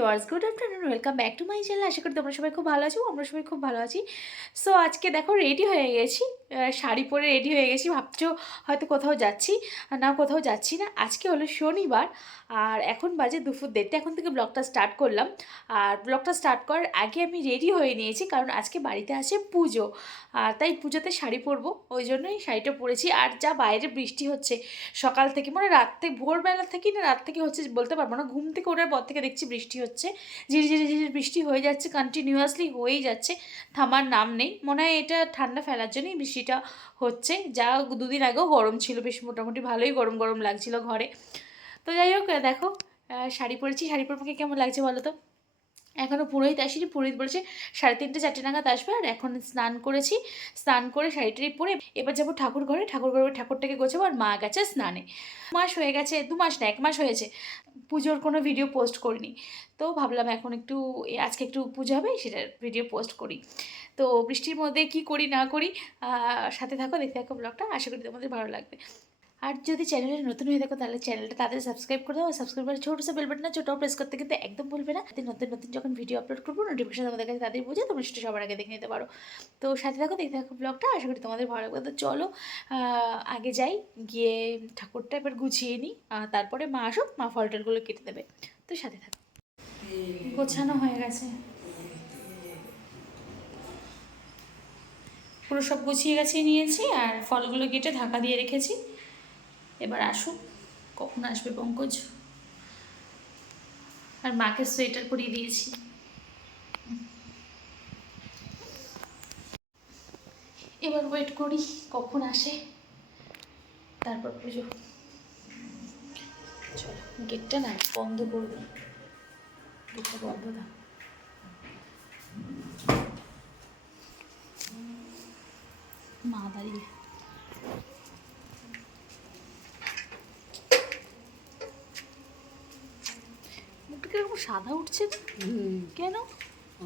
Viewers good afternoon welcome back to my channel আশা করি তোমরা সবাই খুব ভালো আছো, আমরা সবাই খুব ভালো আছি। সো আজকে দেখো রেডি হয়ে গেছি শাড়ি পরে রেডি হয়ে গেছি, ভাবছ হয়তো কোথাও যাচ্ছি না কোথাও যাচ্ছি না। আজকে হলো শনিবার, আর এখন বাজে দুপুর দেড়টা, এখন থেকে ব্লগটা স্টার্ট করলাম। আর ব্লগটা স্টার্ট করার আগে আমি রেডি হয়ে নিয়েছি, কারণ আজকে বাড়িতে আছে পুজো। আর তাই পুজোতে শাড়ি পরবো, ওই জন্যই শাড়িটা পরেছি। আর যা বাইরে বৃষ্টি হচ্ছে, সকাল থেকে মানে রাত থেকে ভোরবেলা থেকে না রাত থেকে হচ্ছে, বলতে পারব না, ঘুম থেকে ওঠার পর থেকে দেখছি বৃষ্টি হচ্ছে। ঝিরি ঝিরি ঝিরি বৃষ্টি হয়ে যাচ্ছে কন্টিনিউয়াসলি হয়েই যাচ্ছে, থামার নাম নেই। মনে হয় এটা ঠান্ডা ফেলার জন্যই বৃষ্টিটা হচ্ছে। যা দুদিন আগেও গরম ছিল, বেশ মোটামুটি ভালোই গরম গরম লাগছিল ঘরে। তো যাই হোক, দেখো শাড়ি পরেছি, শাড়ি পরে কেমন লাগছে বলো তো? এখনও পুরোহিত আসেনি, পুরোহিত বলেছে সাড়ে তিনটে, চারটে নাগাদ আসবে। আর এখন স্নান করেছি, স্নান করে শাড়ি টাড়ি পরে এবার যাব ঠাকুর ঘরে। ঠাকুর ঘরে ঠাকুরটাকে গোছাবো আর মা গেছে স্নানে। মাস হয়ে গেছে, দু মাস না, এক মাস হয়েছে। পুজোর কোনো ভিডিও পোস্ট করিনি। তো ভাবলাম এখন একটু আজকে একটু পুজো হবে সেটার ভিডিও পোস্ট করি। তো বৃষ্টির মধ্যে কি করি না করি সাথে থাকো, দেখতে থাকো ব্লগটা। আশা করি তোমাদের ভালো লাগবে। আর যদি চ্যানেলে নতুন হয়ে থাকো, তাহলে চ্যানেলটা তাদের সাবস্ক্রাইব করে দাও আর সাবস্ক্রাইব করে ছোটো সে বাটনা ছোটো প্রেস করতে কিন্তু একদম ভুলবে না। নতুন নতুন যখন ভিডিও আপলোড করব নোটিফিকেশন তোমাদের কাছে তাদের বুঝে তোমরা সেটা সবার আগে দেখে নিতে পারো। তো সাথে থাকো, দেখতে থাকো ব্লগটা আশা করি তোমাদের ভালো লাগবে। তো চলো আগে যাই, গিয়ে ঠাকুরটা এবার গুছিয়ে নিই তারপরে মা আসুক, মা ফল টলগুলো কেটে দেবে। তো সাথে থাকো। গোছানো হয়ে গেছে। পুরো সব গুছিয়ে গেছিয়ে নিয়েছি, আর ফলগুলো কেটে ঢাকা দিয়ে রেখেছি। এবার আসুক, কখন আসবে পঙ্কজ? আর মাকে সোয়েটার পরিয়ে দিয়েছি। এবার ওয়েট করি, কখন আসে? তারপর পুজো। চলো গেটটা না বন্ধ করব। গেটটা বন্ধ না মা দাঁড়িয়ে। মুখটা কীরকম সাদা উঠছে? কেন?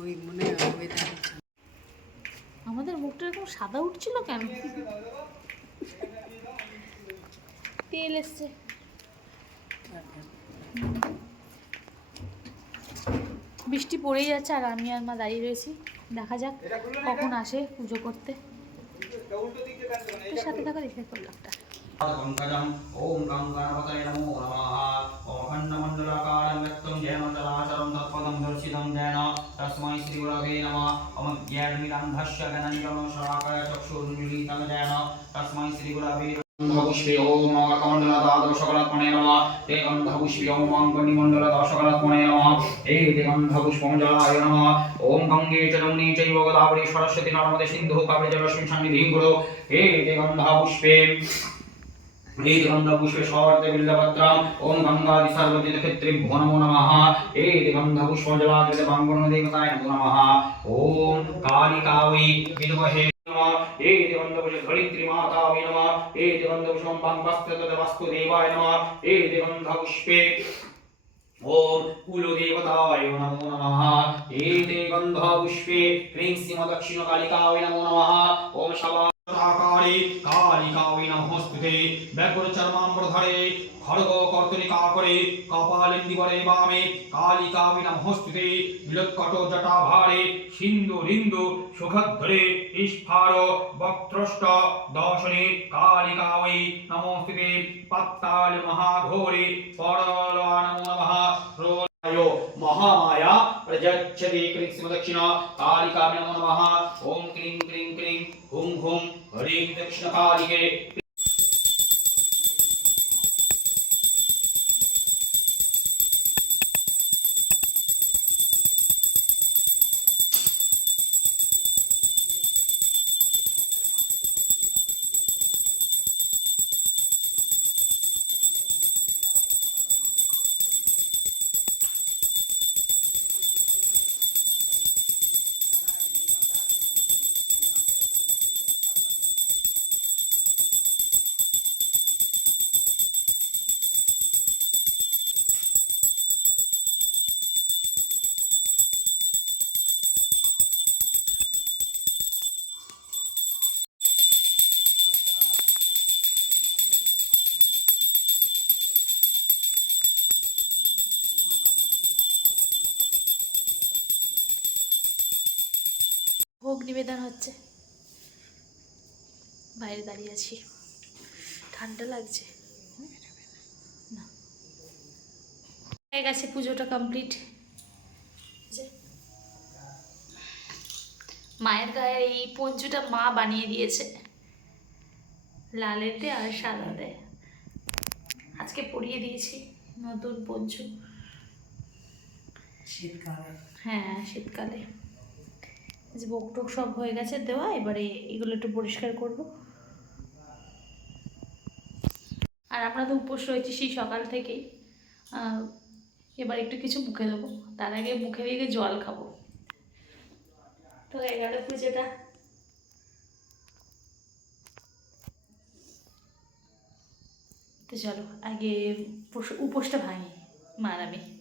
ওই মনে আমাদের মুখটা এরকম সাদা উঠছিল কেন? তেল এসছে। বৃষ্টি পড়েই যাচ্ছে আর আমি আর মা দাঁড়িয়ে রয়েছি। দেখা যাক কখন আসে পুজো করতে। সাথে থাকা দেখে করলামটা নমো নমঃ ওম অখণ্ডমণ্ডলাকারং ব্যক্তং যেন চরাচরং তৎপদং দর্শিতং যেন তস্मै শ্রীগুরবে নমঃ ওম জ্ঞানমিরান্ধস্য জ্ঞাননিগম শরাকয় চক্ষুর্মিলিতং যেন তস্मै শ্রীগুরবে পুষ্পে ওম অকমণ্ডলদাদশকলাত্মনে নমঃ তে গন্ধপুষ্পে ওম অঙ্গনিমণ্ডলদাশকলাত্মনে নমঃ হে তে গন্ধপুষ্পমজলায় নমঃ চৈব গোদাবরী সরস্বতী নর্মদে সিন্ধু কাবেরী জলস্মিন সন্নিধিং কুরু হে তে এই গন্ধপুষ্পে সর্তে বিল্লভদ্রাম ওম গঙ্গাদি সর্বজিত ক্ষেত্রেভ্যো নমো নমঃ। এই গন্ধপুষ্প জলাজলে বাঙ্গন দেবতায় নমো নমঃ। ওম কালিকাবৈ বিদুমহে নমঃ। এই মাতাবৈ নমঃ। নমঃ। ক্লীং দক্ষিণ কালিকায় নমো নমঃ। সবা কালী কালিকায় নমস্তুতে ব্যাকুর চর্মাম্বরধরে, খড়গ কর্তনিকা করে, কপালিন্দিবরে বামে কালিকায় নমস্তুতে বিলৎকট জটাভারে, সিন্ধু রিন্দু সুখদ্রে ইস্ফার বক্ত্রষ্ট দশনে কালিকায় নমস্তুতে পাত্তাল মহাঘোরে পরল নমো। নমঃ প্রলয় মহামায়া প্রযচ্ছতি ক্লীং শ্রীমদক্ষিণ কালিকায় নমো নমঃ। ওম ক্লীং ক্লীং ক্লীং হুম হুম হরিং ভোগ নিবেদন হচ্ছে। বাইরে দাঁড়িয়ে আছি। ঠান্ডা লাগছে। হয়ে গেছে পুজোটা কমপ্লিট মায়ের গায়ে এই পঞ্চুটা মা বানিয়ে দিয়েছে। লালেতে আর সাদাতে। আজকে পরিয়ে দিয়েছি নতুন পঞ্চু। শীতকালে। হ্যাঁ শীতকালে। যে বোক টোক সব হয়ে গেছে দেওয়া, এবারে এগুলো একটু পরিষ্কার করব। আর আমরা তো উপোস রয়েছি সেই সকাল থেকেই। এবার একটু কিছু মুখে দেবো। তার আগে মুখে দিয়ে জল খাব। তো এগারো পুজোটা। তো চলো, আগে উপোস- উপোসটা ভাঙি মার আমি।